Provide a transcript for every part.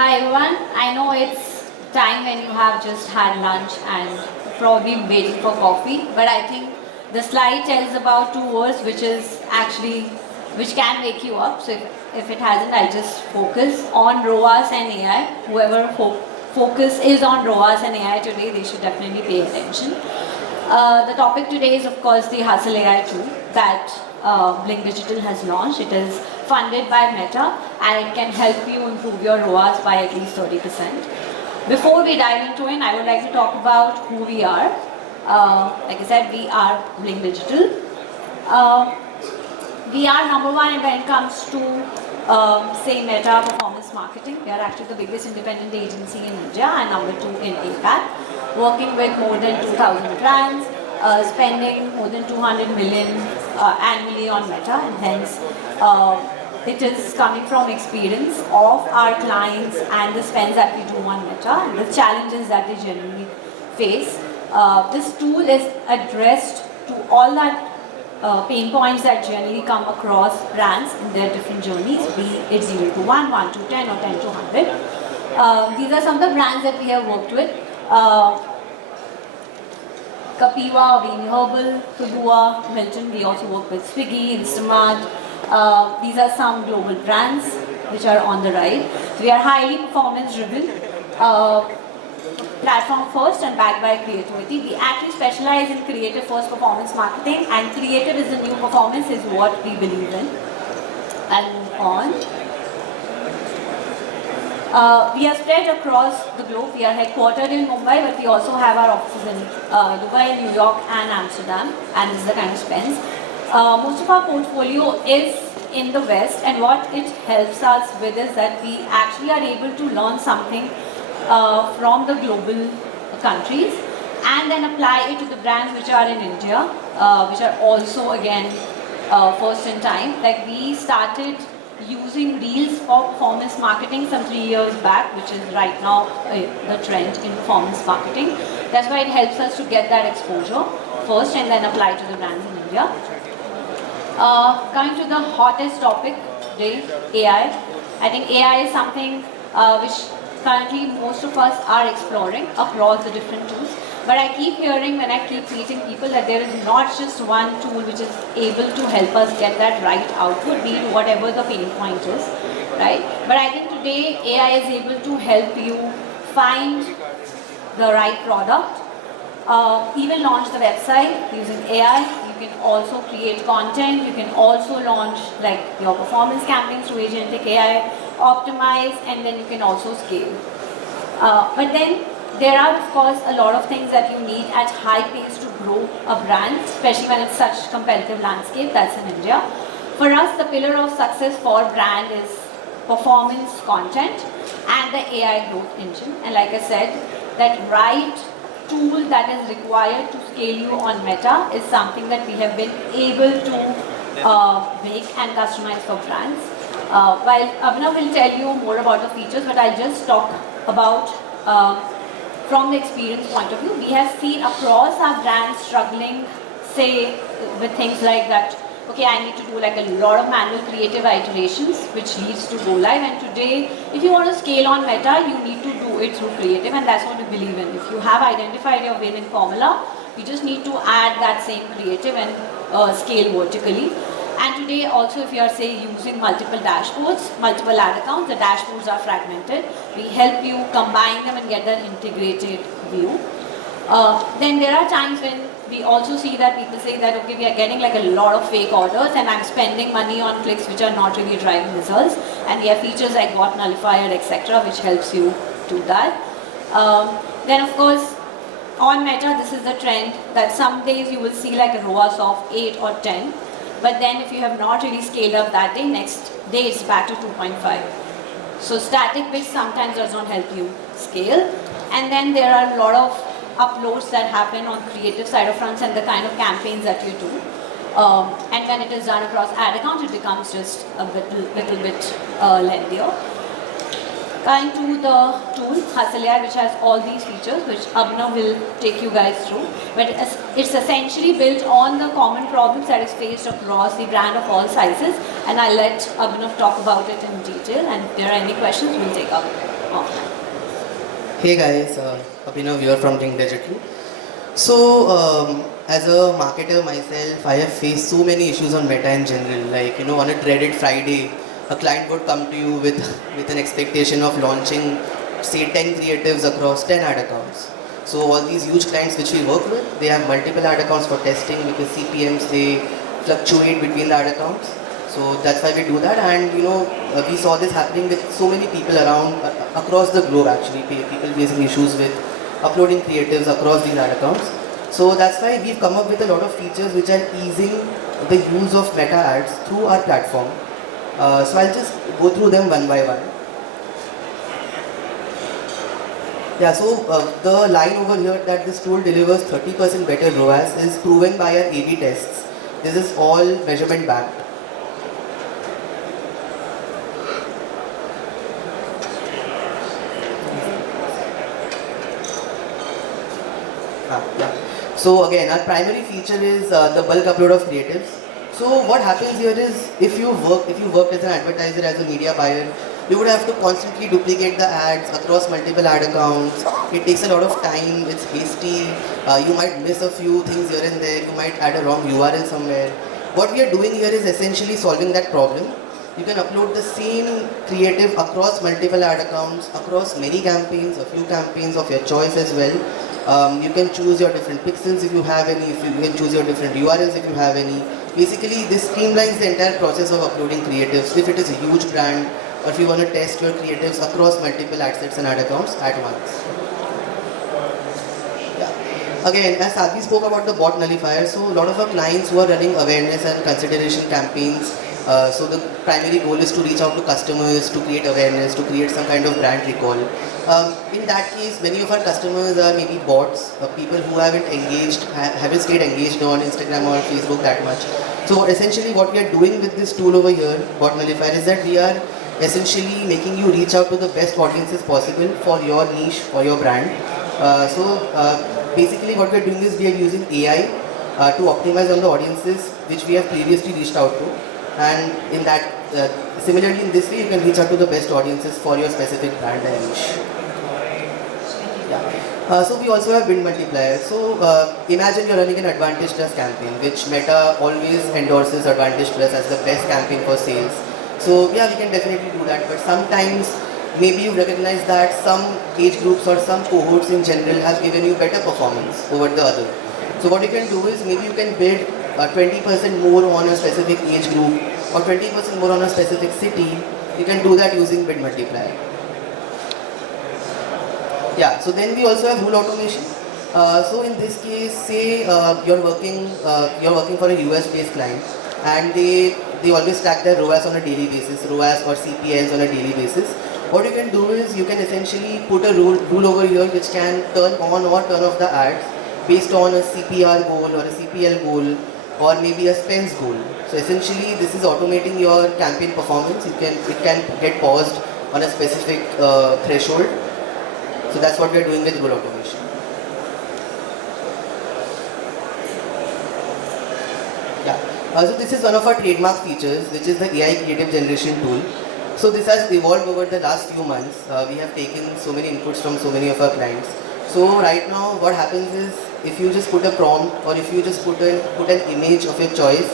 Hi everyone, I know it's time when you have just had lunch and probably waiting for coffee, but I think the slide tells about two words which can wake you up. So if it hasn't, I'll just focus on ROAS and AI. Whoever focus is on ROAS and AI today, they should definitely pay attention. The topic today is of course the Hustle AI tool that Blink Digital has launched. It is funded by Meta and it can help you improve your ROAS by at least 30%. Before we dive into it, I would like to talk about who we are. Like I said, we are Blink Digital. We are number one when it comes to say Meta performance marketing. We are actually the biggest independent agency in India and number two in APAC, working with more than 2,000 brands, spending more than 200 million annually on Meta, and hence it is coming from experience of our clients and the spends that we do on Meta and the challenges that they generally face. This tool is addressed to all that pain points that generally come across brands in their different journeys, be it 0 to 1, 1 to 10 or 10 to 100. These are some of the brands that we have worked with. Kapiva, Bean Herbal, Kulua, Milton. We also work with Swiggy, Instamart. These are some global brands which are on the rise. We are highly performance driven, platform first and backed by creativity. We actually specialize in creative first performance marketing, and creative is the new performance is what we believe in. I'll move on. We are spread across the globe. We are headquartered in Mumbai, but we also have our offices in Dubai, New York and Amsterdam, and this is the kind of spends. Most of our portfolio is in the West, and what it helps us with is that we actually are able to learn something from the global countries and then apply it to the brands which are in India, which are also again first in time. Like we started using Reels for performance marketing some 3 years back, which is right now the trend in performance marketing. That's why it helps us to get that exposure first and then apply to the brands in India. Coming to the hottest topic today, AI. I think AI is something which currently most of us are exploring across the different tools. But I keep hearing when I keep meeting people that there is not just one tool which is able to help us get that right output, be it whatever the pain point is, right? But I think today AI is able to help you find the right product, even launch the website using AI. You can also create content. You can also launch like your performance campaigns through agentic AI, optimize, and then you can also scale. But then there are of course a lot of things that you need at high pace to grow a brand, especially when it's such competitive landscape that's in India. For us, the pillar of success for brand is performance content and the AI growth engine. And like I said, that right tool that is required to scale you on Meta is something that we have been able to make and customize for brands. While Abhinav will tell you more about the features, but I'll just talk about from the experience point of view. We have seen across our brands struggling, say, with things like that. Okay, I need to do like a lot of manual creative iterations, which leads to go live. And today, if you want to scale on Meta, you need to do it through creative, and that's what we believe in. If you have identified your winning formula, you just need to add that same creative and scale vertically. And today also, if you are say using multiple dashboards, multiple ad accounts, the dashboards are fragmented. We help you combine them and get that integrated view. Then there are times when we also see that people say that, okay, we are getting like a lot of fake orders and I'm spending money on clicks which are not really driving results. And we have features like bot nullifier, etc., which helps you do that. Then of course, on Meta, this is the trend that some days you will see like a ROAS of 8 or 10. But then if you have not really scaled up that day, next day it's back to 2.5. So static bits sometimes does not help you scale. And then there are a lot of uploads that happen on creative side of fronts and the kind of campaigns that you do. And when it is done across ad accounts, it becomes just a little bit lengthier. Coming to the tool, Hustle AI, which has all these features, which Abhinav will take you guys through. But it's essentially built on the common problems that is faced across the brand of all sizes. And I'll let Abhinav talk about it in detail. And if there are any questions, we'll take up offline. Hey guys, Abhinav here from Ring Digital. So, as a marketer myself, I have faced so many issues on Meta in general. Like, on a dreaded Friday, a client would come to you with an expectation of launching, say, 10 creatives across 10 ad accounts. So, all these huge clients which we work with, they have multiple ad accounts for testing because CPMs, they fluctuate between the ad accounts. So that's why we do that, and we saw this happening with so many people around across the globe actually, people facing issues with uploading creatives across these ad accounts. So that's why we've come up with a lot of features which are easing the use of meta ads through our platform. So I'll just go through them one by one. Yeah, so the line over here that this tool delivers 30% better ROAS is proven by our A/B tests. This is all measurement backed. Yeah. So again, our primary feature is the bulk upload of creatives. So what happens here is, if you worked as an advertiser, as a media buyer, you would have to constantly duplicate the ads across multiple ad accounts. It takes a lot of time, it's hasty, you might miss a few things here and there, you might add a wrong URL somewhere. What we are doing here is essentially solving that problem. You can upload the same creative across multiple ad accounts, across many campaigns, a few campaigns of your choice as well. You can choose your different pixels if you have any, you can choose your different URLs if you have any. Basically, this streamlines the entire process of uploading creatives if it is a huge brand, or if you want to test your creatives across multiple ad sets and ad accounts at once. Yeah. Again, as Sadhvi spoke about the bot nullifier, so a lot of our clients who are running awareness and consideration campaigns, so the primary goal is to reach out to customers, to create awareness, to create some kind of brand recall. In that case, many of our customers are maybe bots, people who haven't stayed engaged on Instagram or Facebook that much. So essentially what we are doing with this tool over here, bot nullifier, is that we are essentially making you reach out to the best audiences possible for your niche, for your brand. Basically what we are doing is we are using AI to optimize on the audiences which we have previously reached out to. And in that, similarly in this way, you can reach out to the best audiences for your specific brand and niche. Yeah. So we also have build multiplier. So imagine you're running an Advantage Plus campaign, which Meta always endorses Advantage Plus as the best campaign for sales. So yeah, we can definitely do that. But sometimes maybe you recognize that some age groups or some cohorts in general have given you better performance over the other. So what you can do is maybe you can bid 20% more on a specific age group or 20% more on a specific city. You can do that using bid multiplier. Yeah, so then we also have rule automation. So in this case, say you're working for a US based client, and they always track their ROAS on a daily basis, ROAS or CPLs on a daily basis. What you can do is you can essentially put a rule over here which can turn on or turn off the ads based on a CPR goal or a CPL goal or maybe a spends goal. So essentially this is automating your campaign performance. It can get paused on a specific threshold. So that's what we are doing with rule automation. Yeah. So this is one of our trademark features, which is the AI creative generation tool. So this has evolved over the last few months. We have taken so many inputs from so many of our clients. So right now what happens is, if you just put a prompt or if you just put an image of your choice,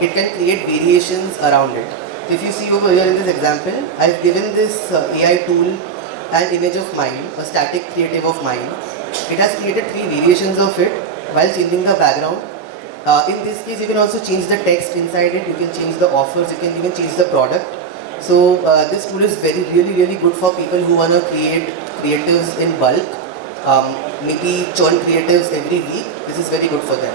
it can create variations around it. If you see over here in this example, I've given this AI tool an image of mine, a static creative of mine. It has created 3 variations of it while changing the background. In this case, you can also change the text inside it, you can change the offers, you can even change the product. So this tool is really good for people who want to create creatives in bulk, maybe churn creatives every week. This is very good for them.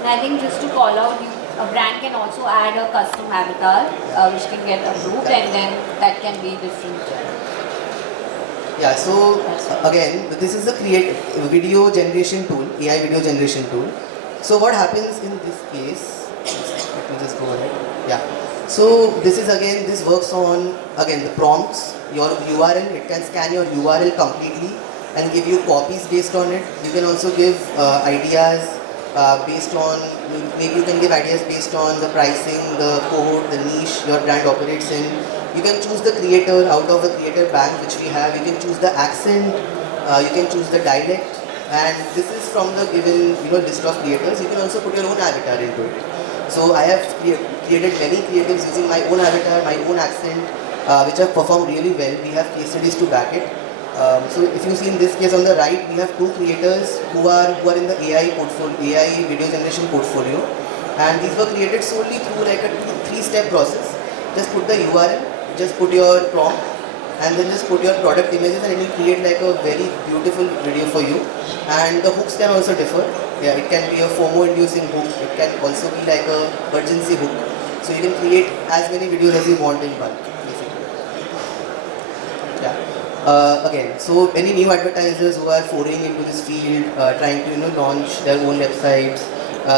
And I think just to call out, a brand can also add a custom avatar which can get approved, and then that can be different. Yeah, so again, this is a video generation tool, AI video generation tool. So what happens in this case, let me just go ahead. Yeah. So this is again, this works on, again, the prompts. your URL. It can scan your URL completely and give you copies based on it. You can also give ideas based on, maybe you can give ideas based on the pricing, the cohort, the niche your brand operates in. You can choose the creator out of the creator bank which we have. You can choose the accent, you can choose the dialect, and this is from the given list of creators. You can also put your own avatar into it. So I have created many creatives using my own avatar, my own accent, which have performed really well. We have case studies to back it. So if you see in this case on the right, we have two creators who are in the AI portfolio, AI video generation portfolio, and these were created solely through like a three-step process. Just put the URL, just put your prompt, and then just put your product images, and it will create like a very beautiful video for you. And the hooks can also differ. Yeah, it can be a FOMO-inducing hook. It can also be like a urgency hook. So you can create as many videos as you want in bulk, basically. Yeah. Again, so any new advertisers who are foraying into this field, trying to launch their own websites,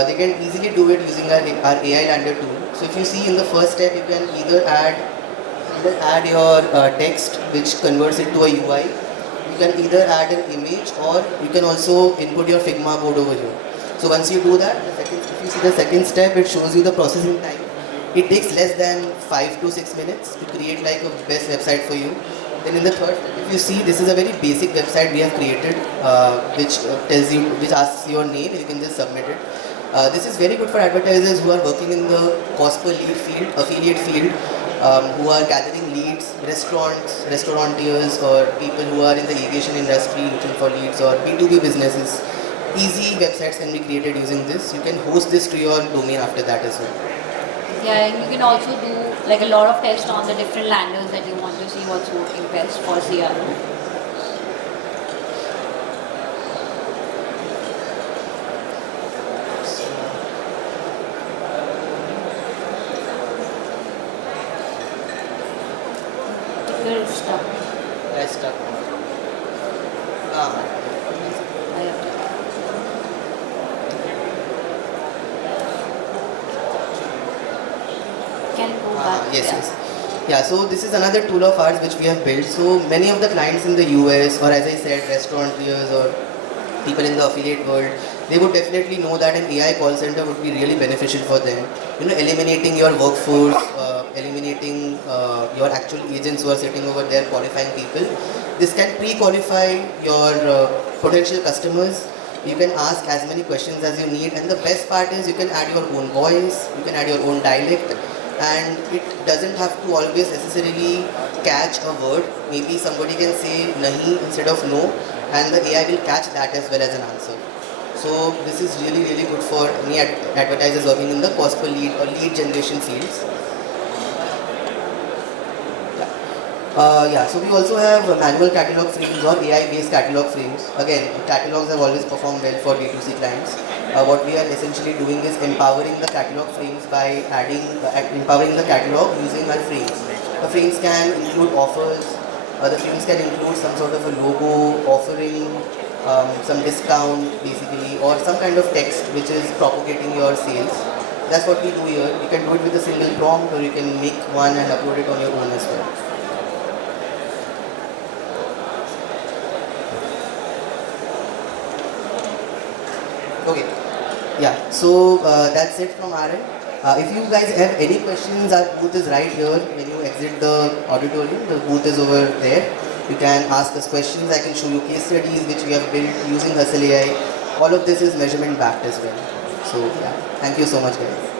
they can easily do it using our AI Lander tool. So if you see in the first step, you can either add your text, which converts it to a UI. You can either add an image, or you can also input your Figma board over here. So once you do that, if you see the second step, it shows you the processing time. It takes less than 5 to 6 minutes to create like a best website for you. Then in the third step, if you see, this is a very basic website we have created, which asks your name, and you can just submit it. This is very good for advertisers who are working in the cost per lead field, affiliate field, who are gathering leads, restaurateurs, or people who are in the aviation industry looking for leads, or B2B businesses. Easy websites can be created using this. You can host this to your domain after that as well. Yeah, and you can also do like a lot of tests on the different landers that you want to see what's working best for CRO. Ticker is stuck. That's stuck. I have to. Can go back. Yes. Yeah, so this is another tool of ours which we have built. So many of the clients in the US, or as I said, restaurateurs or people in the affiliate world, they would definitely know that an AI call center would be really beneficial for them. Eliminating your workforce, eliminating your actual agents who are sitting over there qualifying people. This can pre-qualify your potential customers. You can ask as many questions as you need, and the best part is you can add your own voice, you can add your own dialect, and it doesn't have to always necessarily catch a word. Maybe somebody can say nahi instead of no, and the AI will catch that as well as an answer. So this is really good for any advertisers working in the cost per lead or lead generation fields. So we also have manual catalog frames or AI-based catalog frames. Again, catalogs have always performed well for D2C clients. What we are essentially doing is empowering the catalog frames by empowering the catalog using our frames. The frames can include offers, the frames can include some sort of a logo, offering, some discount basically, or some kind of text which is propagating your sales. That's what we do here. You can do it with a single prompt, or you can make one and upload it on your own as well. Okay, yeah, so that's it from our end. If you guys have any questions, our booth is right here. When you exit the auditorium, the booth is over there. You can ask us questions. I can show you case studies which we have built using Hustle AI. All of this is measurement backed as well. So yeah, thank you so much guys.